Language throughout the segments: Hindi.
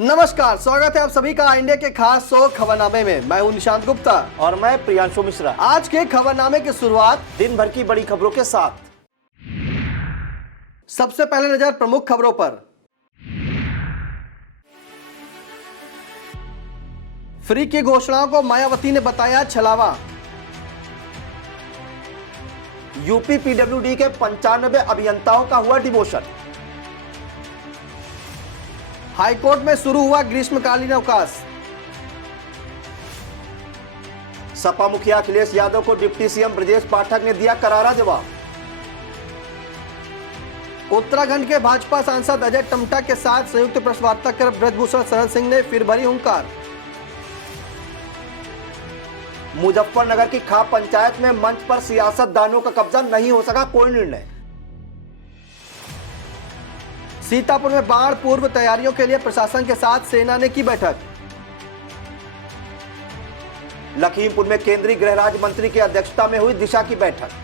नमस्कार, स्वागत है आप सभी का इंडिया के खास शो खबरनामे में। मैं हूं निशांत गुप्ता और मैं प्रियांशु मिश्रा। आज के खबरनामे की शुरुआत दिन भर की बड़ी खबरों के साथ। सबसे पहले नजर प्रमुख खबरों पर। फ्री की घोषणाओं को मायावती ने बताया छलावा। यूपी पीडब्ल्यूडी के 95 अभियंताओं का हुआ डिमोशन। हाईकोर्ट में शुरू हुआ ग्रीष्मकालीन अवकाश। सपा मुखिया अखिलेश यादव को डिप्टी सीएम ब्रजेश पाठक ने दिया करारा जवाब। उत्तराखंड के भाजपा सांसद अजय टम्टा के साथ संयुक्त प्रेस वार्ता कर ब्रजभूषण शरण सिंह ने फिर भरी हुंकार। मुजफ्फरनगर की खाप पंचायत में मंच पर सियासतदानों का कब्जा, नहीं हो सका कोई निर्णय। सीतापुर में बाढ़ पूर्व तैयारियों के लिए प्रशासन के साथ सेना ने की बैठक। लखीमपुर में केंद्रीय गृह राज्य मंत्री की अध्यक्षता में हुई दिशा की बैठक।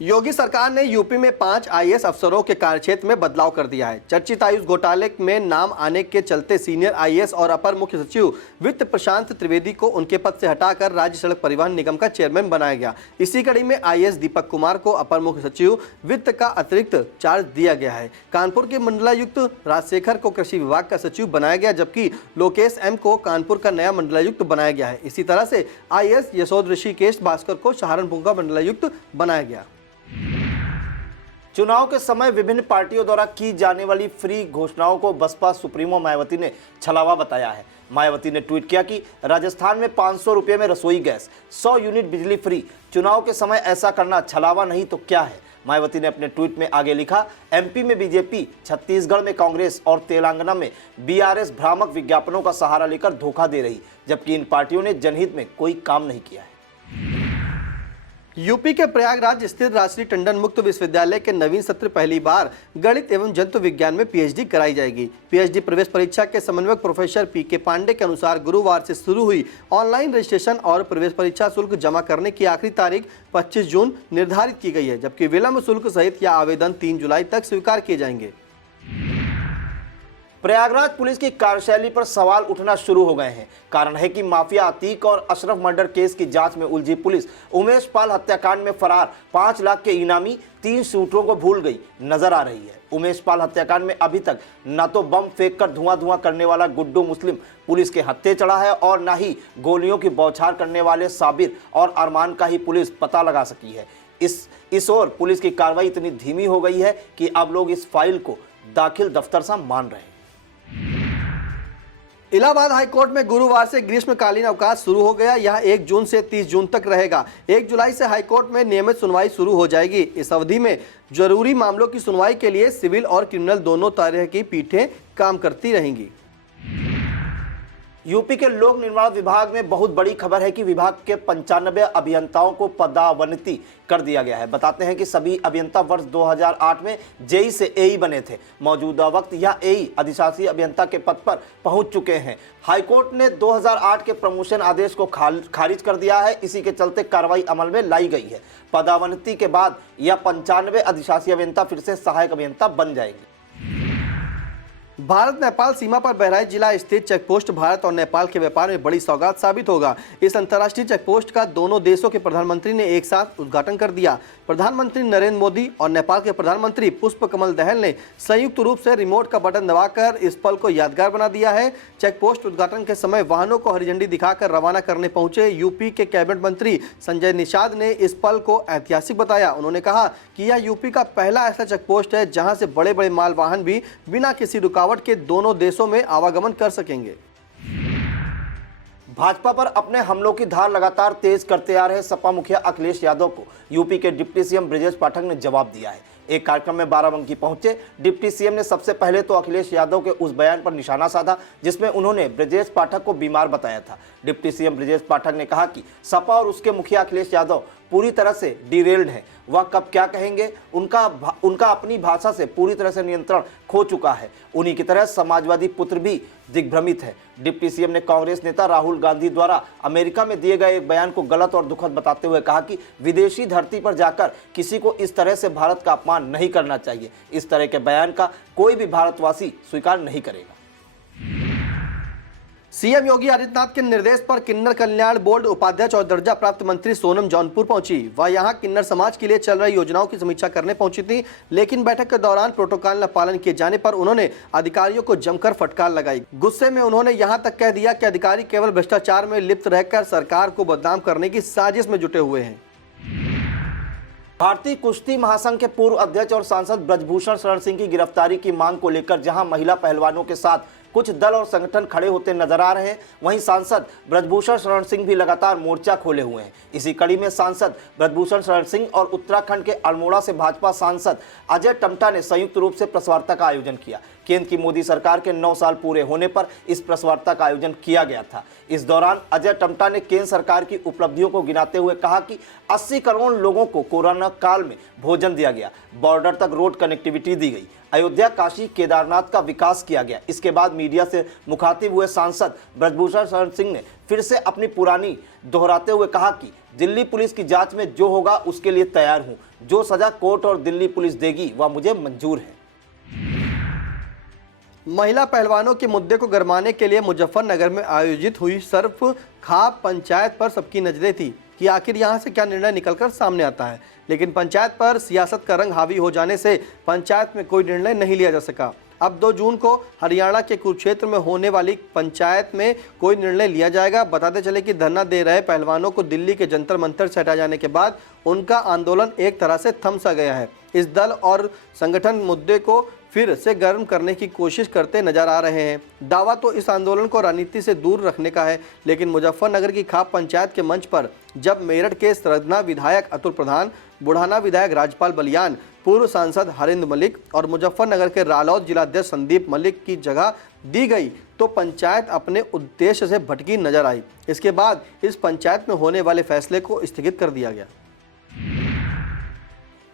योगी सरकार ने यूपी में 5 आईएएस अफसरों के कार्यक्षेत्र में बदलाव कर दिया है। चर्चित आयुष घोटाले में नाम आने के चलते सीनियर आईएएस और अपर मुख्य सचिव वित्त प्रशांत त्रिवेदी को उनके पद से हटाकर राज्य सड़क परिवहन निगम का चेयरमैन बनाया गया। इसी कड़ी में आईएएस दीपक कुमार को अपर मुख्य सचिव वित्त का अतिरिक्त चार्ज दिया गया है। कानपुर के मंडलायुक्त राजशेखर को कृषि विभाग का सचिव बनाया गया, जबकि लोकेश एम को कानपुर का नया मंडलायुक्त बनाया गया है। इसी तरह से आईएएस यशोध ऋषिकेश भास्कर को सहारनपुर का मंडलायुक्त बनाया गया। चुनाव के समय विभिन्न पार्टियों द्वारा की जाने वाली फ्री घोषणाओं को बसपा सुप्रीमो मायावती ने छलावा बताया है। मायावती ने ट्वीट किया कि राजस्थान में 500 रुपये में रसोई गैस, 100 यूनिट बिजली फ्री। चुनाव के समय ऐसा करना छलावा नहीं तो क्या है। मायावती ने अपने ट्वीट में आगे लिखा, एमपी में बीजेपी, छत्तीसगढ़ में कांग्रेस और तेलंगाना में बीआरएस भ्रामक विज्ञापनों का सहारा लेकर धोखा दे रही, जबकि इन पार्टियों ने जनहित में कोई काम नहीं किया है। यूपी के प्रयागराज स्थित राजश्री टंडन मुक्त विश्वविद्यालय के नवीन सत्र पहली बार गणित एवं जंतु विज्ञान में पीएचडी कराई जाएगी। पीएचडी प्रवेश परीक्षा के समन्वयक प्रोफेसर पीके पांडे के अनुसार गुरुवार से शुरू हुई ऑनलाइन रजिस्ट्रेशन और प्रवेश परीक्षा शुल्क जमा करने की आखिरी तारीख 25 जून निर्धारित की गई है, जबकि विलंब शुल्क सहित यह आवेदन 3 जुलाई तक स्वीकार किए जाएंगे। प्रयागराज पुलिस की कार्यशैली पर सवाल उठना शुरू हो गए हैं। कारण है कि माफिया अतीक और अशरफ मर्डर केस की जांच में उलझी पुलिस उमेश पाल हत्याकांड में फरार 5 लाख के इनामी 3 शूटरों को भूल गई नजर आ रही है। उमेश पाल हत्याकांड में अभी तक न तो बम फेंककर धुआं करने वाला गुड्डू मुस्लिम पुलिस के हत्थे चढ़ा है और न ही गोलियों की बौछार करने वाले साबिर और अरमान का ही पुलिस पता लगा सकी है। इस ओर पुलिस की कार्रवाई इतनी धीमी हो गई है कि अब लोग इस फाइल को दाखिल दफ्तर सा मान रहे हैं। इलाहाबाद हाईकोर्ट में गुरुवार से ग्रीष्मकालीन अवकाश शुरू हो गया। यह 1 जून से 30 जून तक रहेगा। 1 जुलाई से हाईकोर्ट में नियमित सुनवाई शुरू हो जाएगी। इस अवधि में जरूरी मामलों की सुनवाई के लिए सिविल और क्रिमिनल दोनों तरह की पीठें काम करती रहेंगी। यूपी के लोक निर्माण विभाग में बहुत बड़ी खबर है कि विभाग के 95 अभियंताओं को पदावनति कर दिया गया है। बताते हैं कि सभी अभियंता वर्ष 2008 में जेई से एई बने थे। मौजूदा वक्त यह एई अधिशासी अभियंता के पद पर पहुंच चुके हैं। हाईकोर्ट ने 2008 के प्रमोशन आदेश को खारिज कर दिया है। इसी के चलते कार्रवाई अमल में लाई गई है। पदावनति के बाद यह 95 अधिशासी अभियंता फिर से सहायक अभियंता बन जाएंगे। भारत नेपाल सीमा पर बहराइच जिला स्थित चेकपोस्ट भारत और नेपाल के व्यापार में बड़ी सौगात साबित होगा। इस अंतर्राष्ट्रीय चेकपोस्ट का दोनों देशों के प्रधानमंत्री ने एक साथ उद्घाटन कर दिया। प्रधानमंत्री नरेंद्र मोदी और नेपाल के प्रधानमंत्री पुष्प कमल दहल ने संयुक्त रूप से रिमोट का बटन दबाकर इस पल को यादगार बना दिया है। चेकपोस्ट उद्घाटन के समय वाहनों को हरी झंडी दिखाकर रवाना करने पहुंचे यूपी के कैबिनेट मंत्री संजय निषाद ने इस पल को ऐतिहासिक बताया। उन्होंने कहा कि यह यूपी का पहला ऐसा चेकपोस्ट है जहां से बड़े बड़े माल वाहन भी बिना किसी रुकावट के दोनों देशों में आवागमन कर सकेंगे। भाजपा पर अपने हमलों की धार लगातार तेज करते आ रहे सपा मुखिया अखिलेश यादव को यूपी के डिप्टी सीएम ब्रजेश पाठक ने जवाब दिया है। एक कार्यक्रम में बाराबंकी पहुंचे डिप्टी सीएम ने सबसे पहले तो अखिलेश यादव के उस बयान पर निशाना साधा जिसमें उन्होंने ब्रजेश पाठक को बीमार बताया था। डिप्टी सीएम ब्रजेश पाठक ने कहा कि सपा और उसके मुखिया अखिलेश यादव पूरी तरह से डिरेल्ड हैं। वह कब क्या कहेंगे, उनका अपनी भाषा से पूरी तरह से नियंत्रण खो चुका है। उन्हीं की तरह समाजवादी पुत्र भी दिग्भ्रमित है। डिप्टी सीएम ने कांग्रेस नेता राहुल गांधी द्वारा अमेरिका में दिए गए एक बयान को गलत और दुखद बताते हुए कहा कि विदेशी धरती पर जाकर किसी को इस तरह से भारत का अपमान नहीं करना चाहिए। इस तरह के बयान का कोई भी भारतवासी स्वीकार नहीं करेगा। सीएम योगी आदित्यनाथ के निर्देश पर किन्नर कल्याण बोर्ड उपाध्यक्ष और दर्जा प्राप्त मंत्री सोनम जौनपुर पहुंची। वह यहां किन्नर समाज के लिए चल रही योजनाओं की समीक्षा करने पहुंची थी, लेकिन बैठक के दौरान प्रोटोकॉल न पालन किए जाने पर उन्होंने अधिकारियों को जमकर फटकार लगाई। गुस्से में उन्होंने यहां तक कह दिया कि अधिकारी केवल भ्रष्टाचार में लिप्त रहकर सरकार को बदनाम करने की साजिश में जुटे हुए हैं। भारतीय कुश्ती महासंघ के पूर्व अध्यक्ष और सांसद ब्रजभूषण शरण सिंह की गिरफ्तारी की मांग को लेकर जहां महिला पहलवानों के साथ कुछ दल और संगठन खड़े होते नजर आ रहे हैं, वहीं सांसद ब्रजभूषण शरण सिंह भी लगातार मोर्चा खोले हुए हैं। इसी कड़ी में सांसद ब्रजभूषण शरण सिंह और उत्तराखंड के अल्मोड़ा से भाजपा सांसद अजय टम्टा ने संयुक्त रूप से प्रेस वार्ता का आयोजन किया। केंद्र की मोदी सरकार के 9 साल पूरे होने पर इस प्रेस वार्ता का आयोजन किया गया था। इस दौरान अजय टम्टा ने केंद्र सरकार की उपलब्धियों को गिनाते हुए कहा कि 80 करोड़ लोगों को कोरोना काल में भोजन दिया गया, बॉर्डर तक रोड कनेक्टिविटी दी गई, अयोध्या, काशी, केदारनाथ का विकास किया गया। इसके बाद मीडिया से मुखातिब हुए सांसद ब्रजभूषण शरण सिंह ने फिर से अपनी पुरानी दोहराते हुए कहा कि दिल्ली पुलिस की जांच में जो होगा उसके लिए तैयार हूं। जो सजा कोर्ट और दिल्ली पुलिस देगी वह मुझे मंजूर है। महिला पहलवानों के मुद्दे को गरमाने के लिए मुजफ्फरनगर में आयोजित हुई सर्फ खाप पंचायत पर सबकी नजरें थी कि आखिर यहां से क्या निर्णय निकलकर सामने आता है, लेकिन पंचायत पर सियासत का रंग हावी हो जाने से पंचायत में कोई निर्णय नहीं लिया जा सका। अब 2 जून को हरियाणा के कुरुक्षेत्र में होने वाली पंचायत में कोई निर्णय लिया जाएगा। बताते चले कि धरना दे रहे पहलवानों को दिल्ली के जंतर मंतर से हटाए जाने के बाद उनका आंदोलन एक तरह से थम सा गया है। इस दल और संगठन मुद्दे को फिर से गर्म करने की कोशिश करते नजर आ रहे हैं। दावा तो इस आंदोलन को राजनीति से दूर रखने का है, लेकिन मुजफ्फरनगर की खाप पंचायत के मंच पर जब मेरठ के सरगना विधायक अतुल प्रधान, बुढ़ाना विधायक राजपाल बलियान, पूर्व सांसद हरिंद्र मलिक और मुजफ्फरनगर के रालौद जिलाध्यक्ष संदीप मलिक की जगह दी गई तो पंचायत अपने उद्देश्य से भटकी नजर आई। इसके बाद इस पंचायत में होने वाले फैसले को स्थगित कर दिया गया।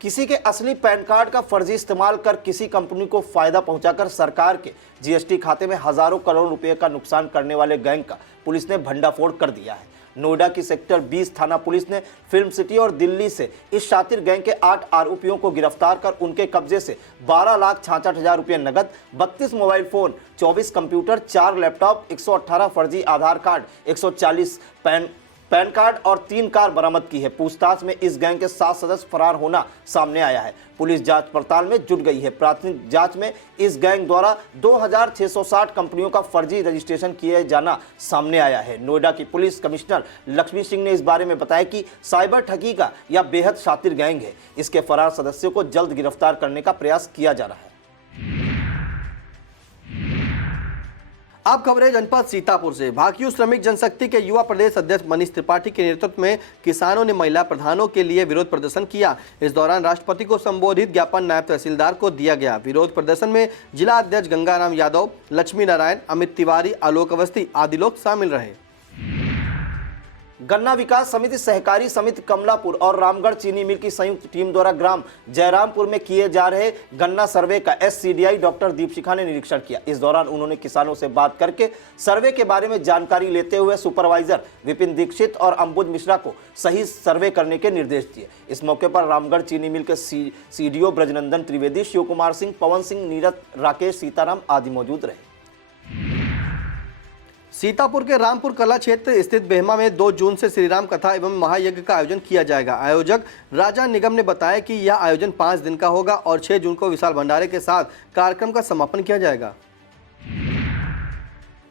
किसी के असली पैन कार्ड का फर्जी इस्तेमाल कर किसी कंपनी को फायदा पहुंचाकर सरकार के जीएसटी खाते में हजारों करोड़ रुपए का नुकसान करने वाले गैंग का पुलिस ने भंडाफोड़ कर दिया है। नोएडा की सेक्टर 20 थाना पुलिस ने फिल्म सिटी और दिल्ली से इस शातिर गैंग के 8 आरोपियों को गिरफ्तार कर उनके कब्जे से 12,66,000 रुपये नगद, 32 मोबाइल फोन, 24 कंप्यूटर, 4 लैपटॉप, 118 फर्जी आधार कार्ड, 140 पैन कार्ड और 3 कार बरामद की है। पूछताछ में इस गैंग के 7 सदस्य फरार होना सामने आया है। पुलिस जांच पड़ताल में जुट गई है। प्राथमिक जांच में इस गैंग द्वारा 2660 कंपनियों का फर्जी रजिस्ट्रेशन किए जाना सामने आया है। नोएडा की पुलिस कमिश्नर लक्ष्मी सिंह ने इस बारे में बताया कि साइबर ठगी का यह बेहद शातिर गैंग है। इसके फरार सदस्यों को जल्द गिरफ्तार करने का प्रयास किया जा रहा है। अब खबरें जनपद सीतापुर से। भाकियू श्रमिक जनशक्ति के युवा प्रदेश अध्यक्ष मनीष त्रिपाठी के नेतृत्व में किसानों ने महिला प्रधानों के लिए विरोध प्रदर्शन किया। इस दौरान राष्ट्रपति को संबोधित ज्ञापन नायब तहसीलदार को दिया गया। विरोध प्रदर्शन में जिला अध्यक्ष गंगाराम यादव, लक्ष्मी नारायण, अमित तिवारी, आलोक अवस्थी आदि लोग शामिल रहे। गन्ना विकास समिति, सहकारी समिति कमलापुर और रामगढ़ चीनी मिल की संयुक्त टीम द्वारा ग्राम जयरामपुर में किए जा रहे गन्ना सर्वे का एससीडीआई डॉक्टर दीपशिखा ने निरीक्षण किया। इस दौरान उन्होंने किसानों से बात करके सर्वे के बारे में जानकारी लेते हुए सुपरवाइजर विपिन दीक्षित और अंबुज मिश्रा को सही सर्वे करने के निर्देश दिए। इस मौके पर रामगढ़ चीनी मिल के सीडीओ ब्रजनंदन त्रिवेदी, शिव कुमार सिंह, पवन सिंह, नीरज, राकेश, सीताराम आदि मौजूद रहे। सीतापुर के रामपुर कला क्षेत्र स्थित बेहमा में 2 जून से श्रीराम कथा एवं महायज्ञ का आयोजन किया जाएगा। आयोजक राजा निगम ने बताया कि यह आयोजन 5 दिन का होगा और 6 जून को विशाल भंडारे के साथ कार्यक्रम का समापन किया जाएगा।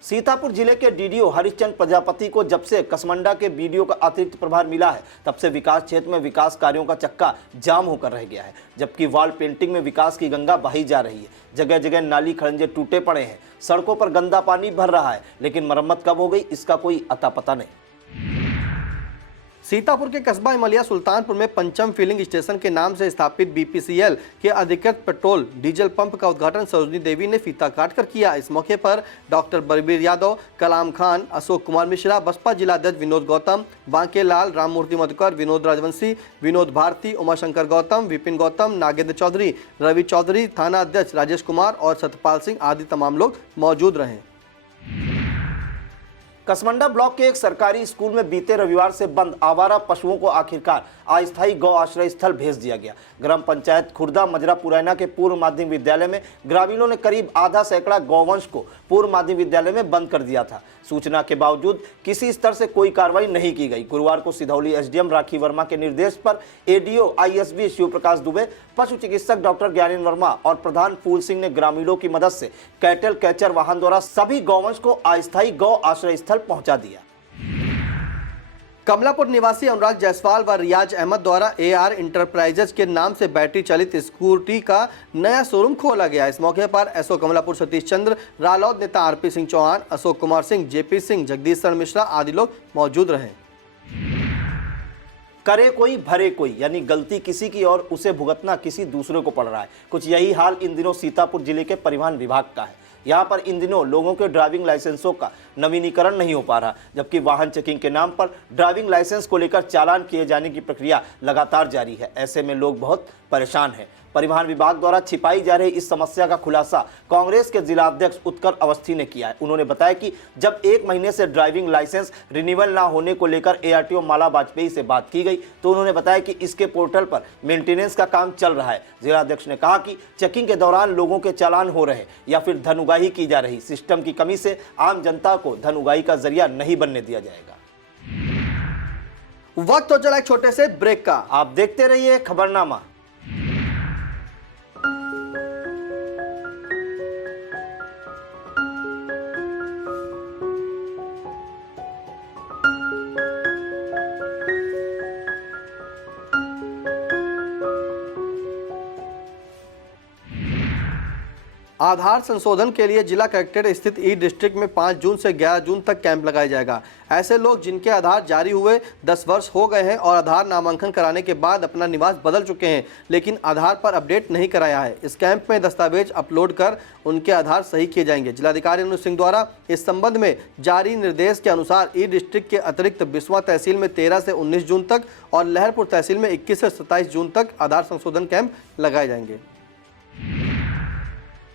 सीतापुर जिले के डीडीओ हरिश्चंद्र प्रजापति को जब से कसमंडा के बीडीओ का अतिरिक्त प्रभार मिला है, तब से विकास क्षेत्र में विकास कार्यों का चक्का जाम होकर रह गया है, जबकि वॉल पेंटिंग में विकास की गंगा बही जा रही है। जगह जगह नाली खड़ंजे टूटे पड़े हैं, सड़कों पर गंदा पानी भर रहा है, लेकिन मरम्मत कब हो गई इसका कोई अता पता नहीं। सीतापुर के कस्बा इमलिया सुल्तानपुर में पंचम फिलिंग स्टेशन के नाम से स्थापित बीपीसीएल के अधिकृत पेट्रोल डीजल पंप का उद्घाटन सरोजनी देवी ने फीता काटकर किया। इस मौके पर डॉक्टर बलबीर यादव, कलाम खान, अशोक कुमार मिश्रा, बसपा जिलाध्यक्ष विनोद गौतम, बांके लाल, राममूर्ति मधुकर, विनोद राजवंशी, विनोद भारती, उमाशंकर गौतम, विपिन गौतम, नागेंद्र चौधरी, रवि चौधरी, थाना अध्यक्ष राजेश कुमार और सतपाल सिंह आदि तमाम लोग मौजूद रहे। कसमंडा ब्लॉक के एक सरकारी स्कूल में बीते रविवार से बंद आवारा पशुओं को आखिरकार अस्थायी गौ आश्रय स्थल भेज दिया गया। ग्राम पंचायत खुर्दा मजरा पुरैना के पूर्व माध्यमिक विद्यालय में ग्रामीणों ने करीब आधा सैकड़ा गौवंश को पूर्व माध्यमिक विद्यालय में बंद कर दिया था। सूचना के बावजूद किसी स्तर से कोई कार्रवाई नहीं की गई। गुरुवार को सिधौली एसडीएम राखी वर्मा के निर्देश पर एडीओ आईएसबी शिव प्रकाश दुबे, पशु चिकित्सक डॉक्टर ज्ञानेंद्र वर्मा और प्रधान फूल सिंह ने ग्रामीणों की मदद से कैटल कैचर वाहन द्वारा सभी गौवंश को अस्थायी गौ आश्रय स्थल पहुंचा दिया। कमलापुर निवासी अनुराग जायसवाल व रियाज अहमद द्वारा एआर इंटरप्राइजेज के नाम से बैटरी चालित स्कूटी का नया शोरूम खोला गया। इस मौके पर एसओ कमलापुर सतीश चंद्र, रालौद नेता आरपी सिंह चौहान, अशोक कुमार सिंह, जेपी सिंह, जगदीश शरण मिश्रा आदि लोग मौजूद रहे। करे कोई भरे कोई, यानी गलती किसी की और उसे भुगतना किसी दूसरे को पड़ रहा है। कुछ यही हाल इन दिनों सीतापुर जिले के परिवहन विभाग का है। यहाँ पर इन दिनों लोगों के ड्राइविंग लाइसेंसों का नवीनीकरण नहीं हो पा रहा, जबकि वाहन चेकिंग के नाम पर ड्राइविंग लाइसेंस को लेकर चालान किए जाने की प्रक्रिया लगातार जारी है। ऐसे में लोग बहुत परेशान हैं। परिवहन विभाग द्वारा छिपाई जा रही इस समस्या का खुलासा कांग्रेस के जिलाध्यक्ष उत्कर अवस्थी ने किया है। उन्होंने बताया कि जब 1 महीने से ड्राइविंग लाइसेंस रिन्यूअल ना होने को लेकर एआरटीओ माला वाजपेयी से बात की गई तो उन्होंने बताया कि इसके पोर्टल पर मेंटेनेंस का काम चल रहा है। जिलाध्यक्ष ने कहा कि चेकिंग के दौरान लोगों के चालान हो रहे या फिर धन उगाही की जा रही। सिस्टम की कमी से आम जनता को धन उगाही का जरिया नहीं बनने दिया जाएगा। वक्त हो चला एक छोटे से ब्रेक का। आप देखते रहिए खबरनामा। आधार संशोधन के लिए जिला कलेक्ट्रेट स्थित ई डिस्ट्रिक्ट में 5 जून से 11 जून तक कैंप लगाया जाएगा। ऐसे लोग जिनके आधार जारी हुए 10 वर्ष हो गए हैं और आधार नामांकन कराने के बाद अपना निवास बदल चुके हैं लेकिन आधार पर अपडेट नहीं कराया है, इस कैंप में दस्तावेज अपलोड कर उनके आधार सही किए जाएंगे। जिलाधिकारी अनुज सिंह द्वारा इस संबंध में जारी निर्देश के अनुसार ई डिस्ट्रिक्ट के अतिरिक्त बिस्वा तहसील में 13 से 19 जून तक और लहरपुर तहसील में 21 से 27 जून तक आधार संशोधन कैंप लगाए जाएंगे।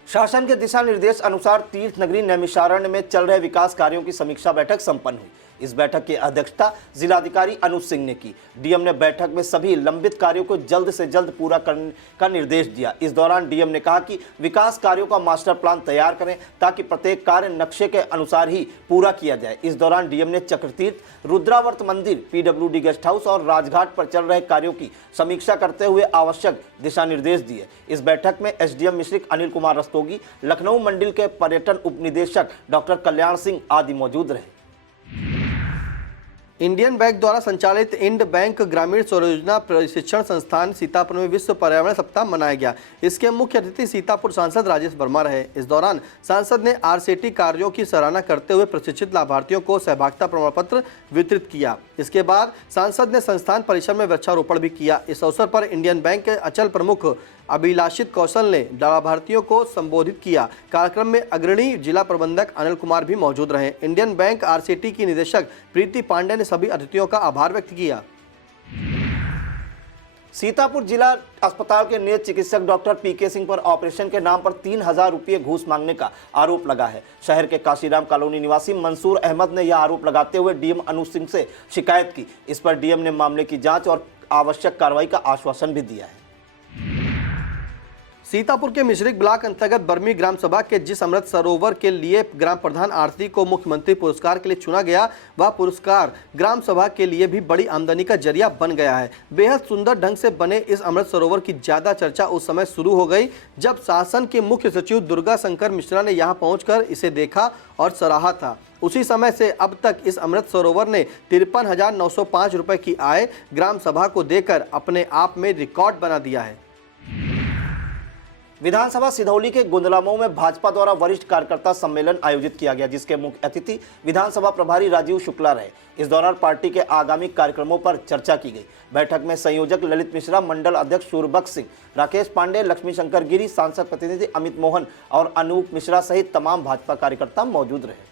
शासन के दिशा निर्देश अनुसार तीर्थ नगरी नैमिषारण्य में चल रहे विकास कार्यों की समीक्षा बैठक संपन्न हुई। इस बैठक की अध्यक्षता जिलाधिकारी अनुज सिंह ने की। डीएम ने बैठक में सभी लंबित कार्यों को जल्द से जल्द पूरा करने का निर्देश दिया। इस दौरान डीएम ने कहा कि विकास कार्यों का मास्टर प्लान तैयार करें ताकि प्रत्येक कार्य नक्शे के अनुसार ही पूरा किया जाए। इस दौरान डीएम ने चक्रतीर्थ, रुद्रावर्त मंदिर, पीडब्ल्यूडी गेस्ट हाउस और राजघाट पर चल रहे कार्यों की समीक्षा करते हुए आवश्यक दिशा निर्देश दिए। इस बैठक में एसडीएम मिश्रिक अनिल कुमार रस्तोगी, लखनऊ मंडल के पर्यटन उप निदेशक डॉक्टर कल्याण सिंह आदि मौजूद रहे। इंडियन बैंक द्वारा संचालित इंड बैंक ग्रामीण स्वरोजगार प्रशिक्षण संस्थान सीतापुर में विश्व पर्यावरण सप्ताह मनाया गया। इसके मुख्य अतिथि सीतापुर सांसद राजेश वर्मा रहे। इस दौरान सांसद ने आरसीटी कार्यों की सराहना करते हुए प्रशिक्षित लाभार्थियों को सहभागिता प्रमाण पत्र वितरित किया। इसके बाद सांसद ने संस्थान परिसर में वृक्षारोपण भी किया। इस अवसर पर इंडियन बैंक के अचल प्रमुख अभिलाषित कौशल ने लाभार्थियों को संबोधित किया। कार्यक्रम में अग्रणी जिला प्रबंधक अनिल कुमार भी मौजूद रहे। इंडियन बैंक आरसीटी की निदेशक प्रीति पांडे ने सभी अतिथियों का आभार व्यक्त किया। सीतापुर जिला अस्पताल के नेत्र चिकित्सक डॉक्टर पीके सिंह पर ऑपरेशन के नाम पर 3000 रुपये घूस मांगने का आरोप लगा है। शहर के काशीराम कॉलोनी निवासी मंसूर अहमद ने यह आरोप लगाते हुए डीएम अनुज सिंह से शिकायत की। इस पर डीएम ने मामले की जांच और आवश्यक कार्रवाई का आश्वासन भी दिया है। सीतापुर के मिश्रिक ब्लॉक अंतर्गत बर्मी ग्राम सभा के जिस अमृत सरोवर के लिए ग्राम प्रधान आरती को मुख्यमंत्री पुरस्कार के लिए चुना गया, वह पुरस्कार ग्राम सभा के लिए भी बड़ी आमदनी का जरिया बन गया है। बेहद सुंदर ढंग से बने इस अमृत सरोवर की ज्यादा चर्चा उस समय शुरू हो गई जब शासन के मुख्य सचिव दुर्गा शंकर मिश्रा ने यहां पहुंचकर इसे देखा और सराहा था। उसी समय से अब तक इस अमृत सरोवर ने 53,905 रुपए की आय ग्राम सभा को देकर अपने आप में रिकॉर्ड बना दिया है। विधानसभा सिधौली के गुंदलामऊ में भाजपा द्वारा वरिष्ठ कार्यकर्ता सम्मेलन आयोजित किया गया, जिसके मुख्य अतिथि विधानसभा प्रभारी राजीव शुक्ला रहे। इस दौरान पार्टी के आगामी कार्यक्रमों पर चर्चा की गई। बैठक में संयोजक ललित मिश्रा, मंडल अध्यक्ष सूर्यबक्स सिंह, राकेश पांडे, लक्ष्मी शंकर गिरी, सांसद प्रतिनिधि अमित मोहन और अनूप मिश्रा सहित तमाम भाजपा कार्यकर्ता मौजूद रहे।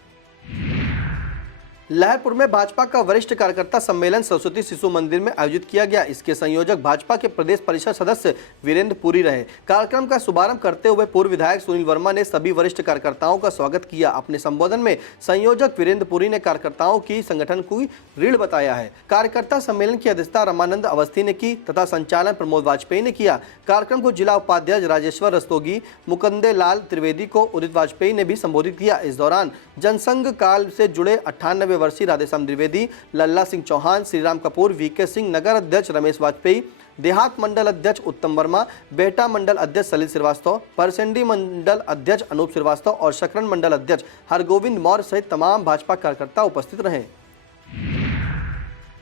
लहरपुर में भाजपा का वरिष्ठ कार्यकर्ता सम्मेलन सरस्वती शिशु मंदिर में आयोजित किया गया। इसके संयोजक भाजपा के प्रदेश परिषद सदस्य वीरेंद्र पुरी रहे। कार्यक्रम का शुभारंभ करते हुए पूर्व विधायक सुनील वर्मा ने सभी वरिष्ठ कार्यकर्ताओं का स्वागत किया। अपने संबोधन में संयोजक वीरेंद्र पुरी ने कार्यकर्ताओं की संगठन को रीढ़ बताया है। कार्यकर्ता सम्मेलन की अध्यक्षता रमानंद अवस्थी ने की तथा संचालन प्रमोद वाजपेयी ने किया। कार्यक्रम को जिला उपाध्यक्ष राजेश्वर रस्तोगी, मुकुंदे लाल त्रिवेदी को उदित वाजपेयी ने भी संबोधित किया। इस दौरान जनसंघ काल से जुड़े 98 वर्षीय राधेश्याम द्विवेदी, लल्ला सिंह चौहान, श्रीराम कपूर, वीके सिंह, नगर अध्यक्ष रमेश वाजपेयी, देहात मंडल अध्यक्ष उत्तम वर्मा, बेहटा मंडल अध्यक्ष सलिल श्रीवास्तव, परसेंडी मंडल अध्यक्ष अनूप श्रीवास्तव और शकरन मंडल अध्यक्ष हरगोविंद मौर्य सहित तमाम भाजपा कार्यकर्ता उपस्थित रहे।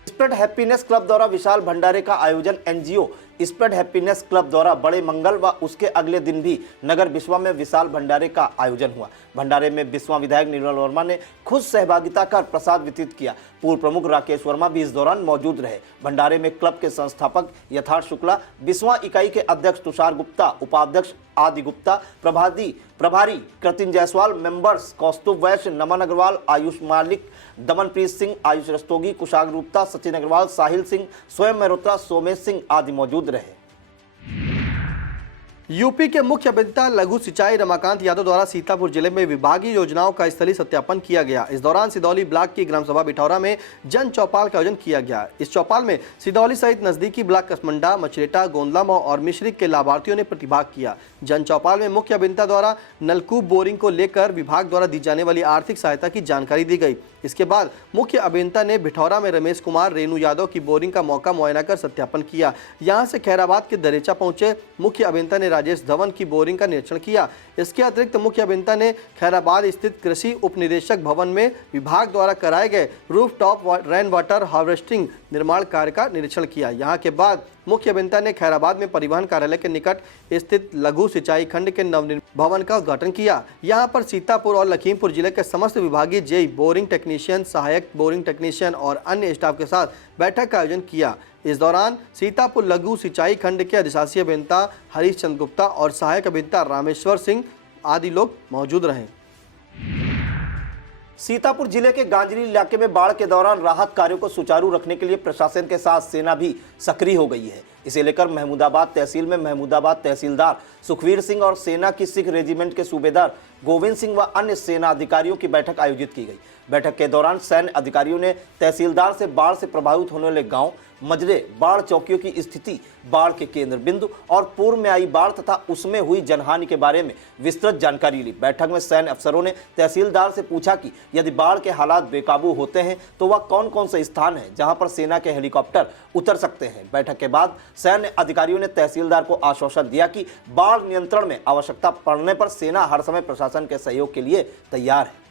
स्प्रेड हैप्पीनेस क्लब द्वारा विशाल भंडारे का आयोजन। एनजीओ स्प्रेड हैप्पीनेस क्लब द्वारा बड़े मंगल व उसके अगले दिन भी नगर बिस्वा में विशाल भंडारे का आयोजन हुआ। भंडारे में बिस्वा विधायक निर्मल वर्मा ने खुद सहभागिता कर प्रसाद वितरित किया। पूर्व प्रमुख राकेश वर्मा भी इस दौरान मौजूद रहे। भंडारे में क्लब के संस्थापक यथार्थ शुक्ला, बिस्वा इकाई के अध्यक्ष तुषार गुप्ता, उपाध्यक्ष आदि गुप्ता, प्रभारी कृतिन जायसवाल, मेंबर्स कौस्तुभ वैश्य, नमन अग्रवाल, आयुष मालिक, दमनप्रीत सिंह, आयुष रस्तोगी, कुशाग्र गुप्ता, सचिन अग्रवाल, साहिल सिंह, स्वयं मेहरोत्रा, सोमेश सिंह आदि मौजूद रहे। यूपी के मुख्य अभियंता लघु सिंचाई रमाकांत यादव द्वारा सीतापुर जिले में विभागीय योजनाओं का स्थलीय सत्यापन किया गया। इस दौरान सिदौली ब्लॉक की ग्राम सभा बिठौरा में जन चौपाल का आयोजन किया गया। इस चौपाल में सिदौली सहित नजदीकी ब्लॉक कसमंडा, मचरेटा, गोंदलामऊ और मिश्रिक के लाभार्थियों ने प्रतिभाग किया। जन चौपाल में मुख्य अभियंता द्वारा नलकूप बोरिंग को लेकर विभाग द्वारा दी जाने वाली आर्थिक सहायता की जानकारी दी गई। इसके बाद मुख्य अभियंता ने बिठौरा में रमेश कुमार, रेणु यादव की बोरिंग का मौका मुआयना कर सत्यापन किया। यहां से खैराबाद के दरेचा पहुंचे मुख्य अभियंता ने राजेश धवन की बोरिंग का निरीक्षण किया। इसके अतिरिक्त मुख्य अभियंता ने खैराबाद स्थित कृषि उप निदेशक भवन में विभाग द्वारा कराए गए roof top rain water harvesting निर्माण कार्य का निरीक्षण किया। यहाँ के बाद मुख्य अभियंता ने खैराबाद में परिवहन कार्यालय के निकट स्थित लघु सिंचाई खंड के नवनिर्मित भवन का उद्घाटन किया। यहाँ पर सीतापुर और लखीमपुर जिले के समस्त विभागीय जेई, बोरिंग टेक्नीशियन, सहायक बोरिंग टेक्नीशियन और अन्य स्टाफ के साथ बैठक का आयोजन किया। इस दौरान सीतापुर लघु सिंचाई खंड के अधिशासी अभियंता हरीश चंद्र गुप्ता और सहायक अभियंता रामेश्वर सिंह आदि लोग मौजूद रहे। सीतापुर जिले के गांजरी इलाके में बाढ़ के दौरान राहत कार्यों को सुचारू रखने के लिए प्रशासन के साथ सेना भी सक्रिय हो गई है। इसे लेकर महमूदाबाद तहसील में महमूदाबाद तहसीलदार सुखवीर सिंह और सेना की सिख रेजिमेंट के सूबेदार गोविंद सिंह व अन्य सेना अधिकारियों की बैठक आयोजित की गई। बैठक के दौरान सैन्य अधिकारियों ने तहसीलदार से बाढ़ से प्रभावित होने वाले गांव, मजरे, बाढ़ चौकियों की स्थिति, बाढ़ के केंद्र बिंदु और पूर्व में आई बाढ़ तथा उसमें हुई जनहानि के बारे में विस्तृत जानकारी ली। बैठक में सैन्य अफसरों ने तहसीलदार से पूछा कि यदि बाढ़ के हालात बेकाबू होते हैं तो वह कौन कौन से स्थान है जहां पर सेना के हेलीकॉप्टर उतर सकते हैं। बैठक के बाद सैन्य अधिकारियों ने तहसीलदार को आश्वासन दिया कि बाढ़ नियंत्रण में आवश्यकता पड़ने पर सेना हर समय प्रशासन के सहयोग के लिए तैयार है।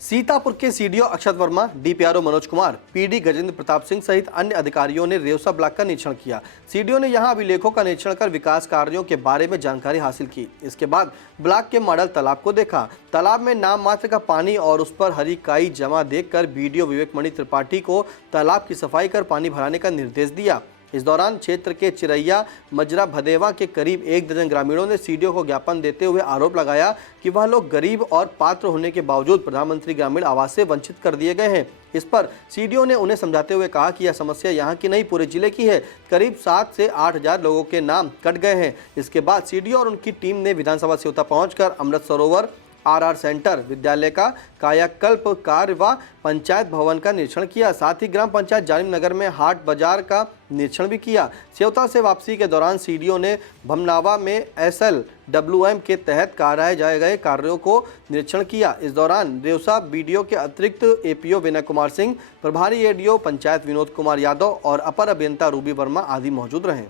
सीतापुर के सीडीओ अक्षत वर्मा, डीपीआरओ मनोज कुमार, पीडी गजेंद्र प्रताप सिंह सहित अन्य अधिकारियों ने रेवसा ब्लॉक का निरीक्षण किया। सीडीओ ने यहां अभिलेखों का निरीक्षण कर विकास कार्यों के बारे में जानकारी हासिल की। इसके बाद ब्लॉक के मॉडल तालाब को देखा। तालाब में नाम मात्र का पानी और उस पर हरी काई जमा देखकर बीडीओ विवेक मणि त्रिपाठी को तालाब की सफाई कर पानी भराने का निर्देश दिया। इस दौरान क्षेत्र के चिरैया, मजरा, भदेवा के करीब 1 दर्जन ग्रामीणों ने सीडीओ को ज्ञापन देते हुए आरोप लगाया कि वह लोग गरीब और पात्र होने के बावजूद प्रधानमंत्री ग्रामीण आवास से वंचित कर दिए गए हैं। इस पर सीडीओ ने उन्हें समझाते हुए कहा कि यह समस्या यहां की नहीं, पूरे जिले की है। करीब 7 से 8 हजार लोगों के नाम कट गए हैं। इसके बाद सीडीओ और उनकी टीम ने विधानसभा सेवता पहुंचकर अमृत सरोवर, आरआर सेंटर, विद्यालय का कायाकल्प कार्य व पंचायत भवन का निरीक्षण किया। साथ ही ग्राम पंचायत जालिम नगर में हाट बाजार का निरीक्षण भी किया। सेवता से वापसी के दौरान सीडीओ ने भमनावा में SLWM के तहत कराए जाए गए कार्यों को निरीक्षण किया। इस दौरान रेवसा बीडीओ के अतिरिक्त एपीओ विनय कुमार सिंह, प्रभारी एडीओ पंचायत विनोद कुमार यादव और अपर अभियंता रूबी वर्मा आदि मौजूद रहे।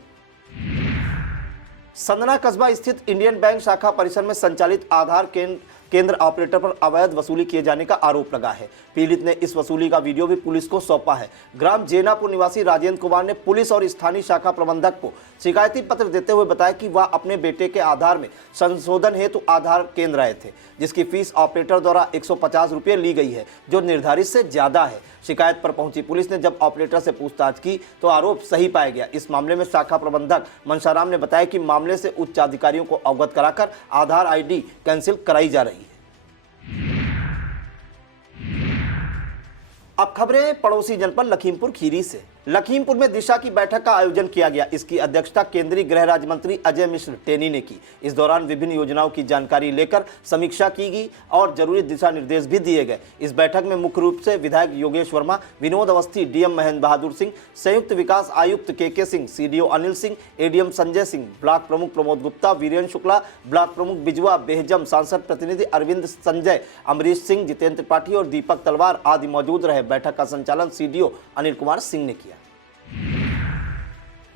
संदना कस्बा स्थित इंडियन बैंक शाखा परिसर में संचालित आधार केंद्र केंद्र ऑपरेटर पर अवैध वसूली किए जाने का आरोप लगा है। पीड़ित ने इस वसूली का वीडियो भी पुलिस को सौंपा है। ग्राम जेनापुर निवासी राजेंद्र कुमार ने पुलिस और स्थानीय शाखा प्रबंधक को शिकायती पत्र देते हुए बताया कि वह अपने बेटे के आधार में संशोधन हेतु आधार केंद्र आए थे, जिसकी फीस ऑपरेटर द्वारा 150 रुपये ली गई है, जो निर्धारित से ज्यादा है। शिकायत पर पहुंची पुलिस ने जब ऑपरेटर से पूछताछ की तो आरोप सही पाया गया। इस मामले में शाखा प्रबंधक मनसाराम ने बताया कि मामले से उच्च अधिकारियों को अवगत कराकर आधार आईडी कैंसिल कराई जा रही है। अब खबरें पड़ोसी जनपद लखीमपुर खीरी से। लखीमपुर में दिशा की बैठक का आयोजन किया गया। इसकी अध्यक्षता केंद्रीय गृह राज्य मंत्री अजय मिश्र टेनी ने की। इस दौरान विभिन्न योजनाओं की जानकारी लेकर समीक्षा की गई और जरूरी दिशा निर्देश भी दिए गए। इस बैठक में मुख्य रूप से विधायक योगेश वर्मा, विनोद अवस्थी, डीएम महेंद्र बहादुर सिंह, संयुक्त विकास आयुक्त के Singh, CDO Anil Singh, ADM Sanjay Singh, block प्रमुख प्रमोद गुप्ता, वीरेंद्र शुक्ला, ब्लॉक प्रमुख बिजवा बेहजम, सांसद प्रतिनिधि अरविंद संजय, अमरीश सिंह, जितेंद्र त्रिपाठी और दीपक तलवार आदि मौजूद रहे। बैठक का संचालन सीडीओ अनिल कुमार सिंह ने किया।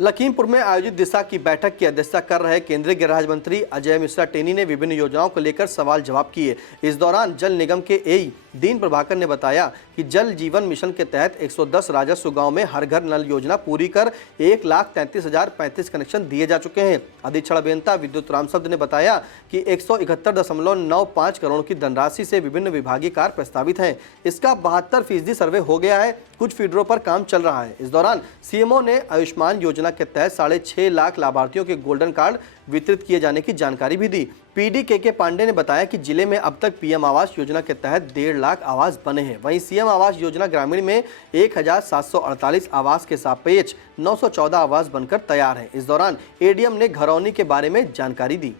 लखीमपुर में आयोजित दिशा की बैठक की अध्यक्षता कर रहे केंद्रीय गृह राज्य मंत्री अजय मिश्रा टेनी ने विभिन्न योजनाओं को लेकर सवाल जवाब किए। इस दौरान जल निगम के एई दीन प्रभाकर ने बताया कि जल जीवन मिशन के तहत 110 राजस्व गांव में हर घर नल योजना पूरी कर 1,33,035 कनेक्शन दिए जा चुके हैं। अधीक्षण अभियंता विद्युत रामशब्द ने बताया कि 171.95 करोड़ की धनराशि से विभिन्न विभागीय कार्य प्रस्तावित हैं। इसका 72% सर्वे हो गया है। कुछ फीडरों पर काम चल रहा है। इस दौरान सीएमओ ने आयुष्मान योजना के तहत 6.5 लाख लाभार्थियों के गोल्डन कार्ड वितरित किए जाने की जानकारी भी दी। पीडी के पांडे ने बताया कि जिले में अब तक पीएम आवास योजना के तहत 1.5 लाख आवास बने हैं। वहीं सीएम आवास योजना ग्रामीण में 1,748 आवास के सापेक्ष 914 आवास बनकर तैयार हैं। इस दौरान एडीएम ने घरौनी के बारे में जानकारी दी।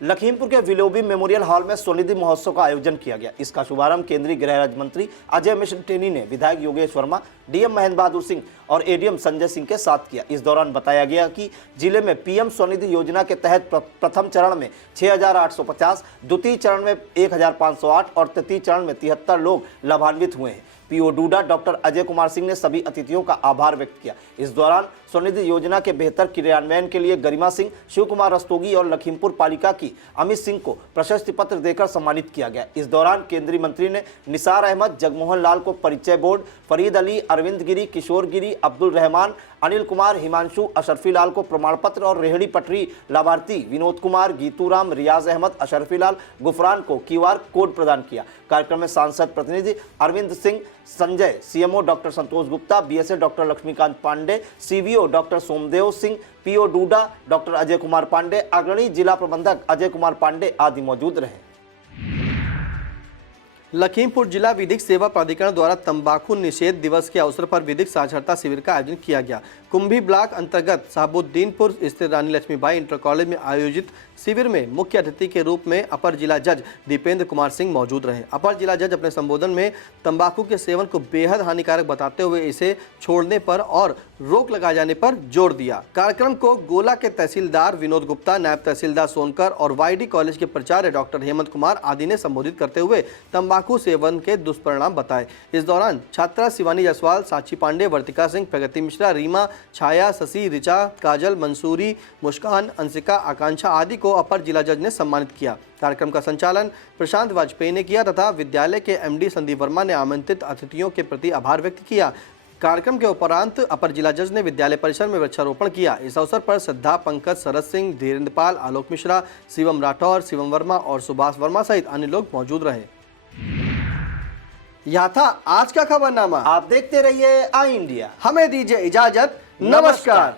लखीमपुर के विलोबी मेमोरियल हॉल में स्वनिधि महोत्सव का आयोजन किया गया। इसका शुभारंभ केंद्रीय गृह राज्य मंत्री अजय मिश्र टेनी ने विधायक योगेश वर्मा, डीएम महेंद्र बहादुर सिंह और एडीएम संजय सिंह के साथ किया। इस दौरान बताया गया कि जिले में पीएम स्वनिधि योजना के तहत प्रथम चरण में 6,850, द्वितीय चरण में 1,508 और तृतीय चरण में 73 लोग लाभान्वित हुए हैं। PO DUDA doctor Ajay Kumar Singh ने सभी अतिथियों का आभार व्यक्त किया। इस दौरान स्वनिधि योजना के बेहतर क्रियान्वयन के लिए गरिमा सिंह, शिव कुमार रस्तोगी और लखीमपुर पालिका की अमित सिंह को प्रशस्ति पत्र देकर सम्मानित किया गया। इस दौरान केंद्रीय मंत्री ने निसार अहमद, जगमोहन लाल को परिचय बोर्ड, फरीद अली, अरविंद गिरी, किशोर गिरी, अब्दुल रहमान, अनिल कुमार, हिमांशु, अशरफी लाल को प्रमाण पत्र और रेहड़ी पटरी लाभार्थी विनोद कुमार, गीतूराम, रियाज अहमद, अशरफी लाल, गुफरान को क्यूआर कोड प्रदान किया। कार्यक्रम में सांसद प्रतिनिधि Arvind Singh, Sanjay, CMO doctor Santosh Gupta, BSA doctor Laxmikant Pandey, CVO doctor Somdev Singh, PO DUDA doctor Ajay Kumar Pandey, अग्रणी जिला प्रबंधक अजय कुमार पांडे आदि मौजूद रहे। लखीमपुर जिला विधिक सेवा प्राधिकरण द्वारा तंबाकू निषेध दिवस के अवसर पर विधिक साक्षरता शिविर का आयोजन किया गया। कुंभी ब्लॉक अंतर्गत साहबुद्दीनपुर स्थित रानी लक्ष्मीबाई इंटर कॉलेज में आयोजित शिविर में मुख्य अतिथि के रूप में अपर जिला जज दीपेंद्र कुमार सिंह मौजूद रहे। अपर जिला जज अपने संबोधन में तंबाकू के सेवन को बेहद हानिकारक बताते हुए इसे छोड़ने पर और रोक लगाए जाने पर जोर दिया। कार्यक्रम को गोला के तहसीलदार विनोद गुप्ता, नायब तहसीलदार सोनकर और वाईडी कॉलेज के प्राचार्य डॉक्टर हेमंत कुमार आदि ने संबोधित करते हुए तंबाकू सेवन के दुष्परिणाम बताए। इस दौरान छात्रा शिवानी जायसवाल, साक्षी पांडे, वर्तिका सिंह, प्रगति मिश्रा, रीमा, छाया, शशि, रिचा, काजल, मंसूरी, मुस्कान, अंशिका, आकांक्षा आदि को अपर जिला जज ने सम्मानित किया। कार्यक्रम का संचालन प्रशांत वाजपेयी ने किया तथा विद्यालय के एमडी संदीप वर्मा ने आमंत्रित अतिथियों के प्रति आभार व्यक्त किया। कार्यक्रम के उपरांत अपर जिला जज ने विद्यालय परिसर में वृक्षारोपण किया। इस अवसर पर श्रद्धा, पंकज, शरद सिंह, धीरेन्द्र पाल, आलोक मिश्रा, शिवम राठौर, शिवम वर्मा और सुभाष वर्मा सहित अन्य लोग मौजूद रहे। यह था आज का खबरनामा। आप देखते रहिए आई इंडिया। हमें दीजिए इजाजत। नमस्कार।